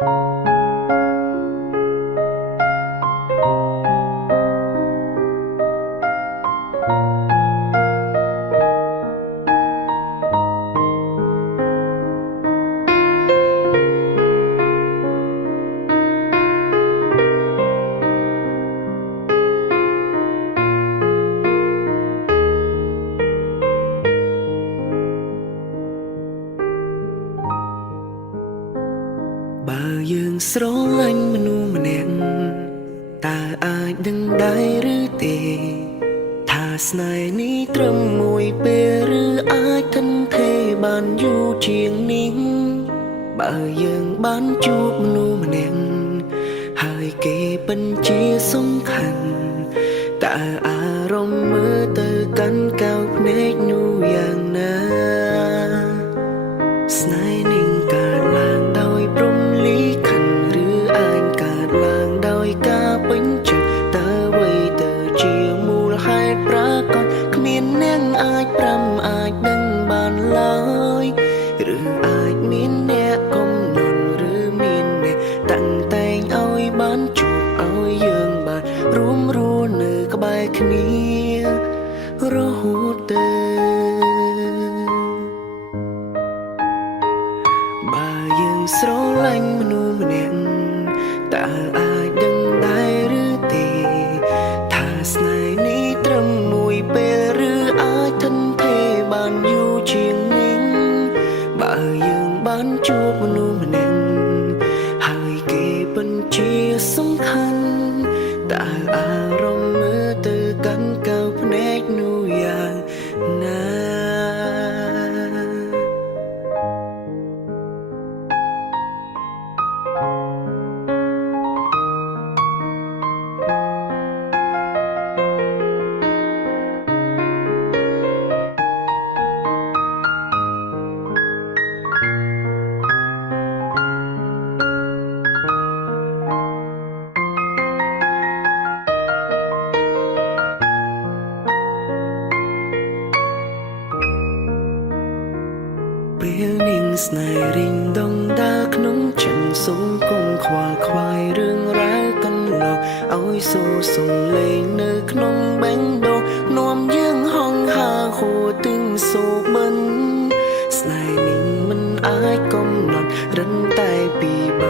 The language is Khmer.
បើយើងស្រឡាញ់មនុស្សម្នាក់តើអាចដឹងដែរឬទេថាស្នេហ៍នេះត្រឹមមួយពេលឬអាចថិនថេរបានយូរជាងនេះបើយើងបានជួបមនុស្សម្នាក់ហើយគេពិតជាសំខាន់តើអារម្មណ៍មើលទៅកាន់កៅភ្នែកនោះយ៉ាងណាស្នេហ៍នឹងកើតឡើងដោយព្រំលីខិនឬអាចកើតឡើងដោយការពេញចិត្តតើអ្វីទៅជាមូលហេតុប្រកបគ្មានអ្នកអាចប្រាំអាចដឹងបានឡើយឬអាចមានអ្នកកំណត់ឬមានអ្នកតាំងតែងឲ្យបានជួបឲ្យយើងបានរួមរស់នៅក្បែរគ្នារហូតទៅបើយើងស្រឡាញ់មនុស្សម្នាក់តើអាចដឹងដែរឬទេថាស្នេហ៍នេះត្រឹមមួយពេលឬអាចថិនថេរបានយូរជាងនេះបើយើងបានជួបមនុស្សម្នាក់ហើយគេពិតជាសំខាន់តើអារម្មណ៍មើលទៅកាន់កៅភ្នែកនោះយ៉ាងណាពេលនាងស្នេហ៍រីងដងដើរក្នុងចិនសូមគង់ខ្វល់ខ្វាយរឿងរ៉ាវកន្លងឲ្យសូរសំលេងនៅក្នុងបេះដូងនាំយើងហង្ហាហួរទឹងសូបិនស្នេហ៍នេះមិនអាចកំណត់រិនតែពីបើ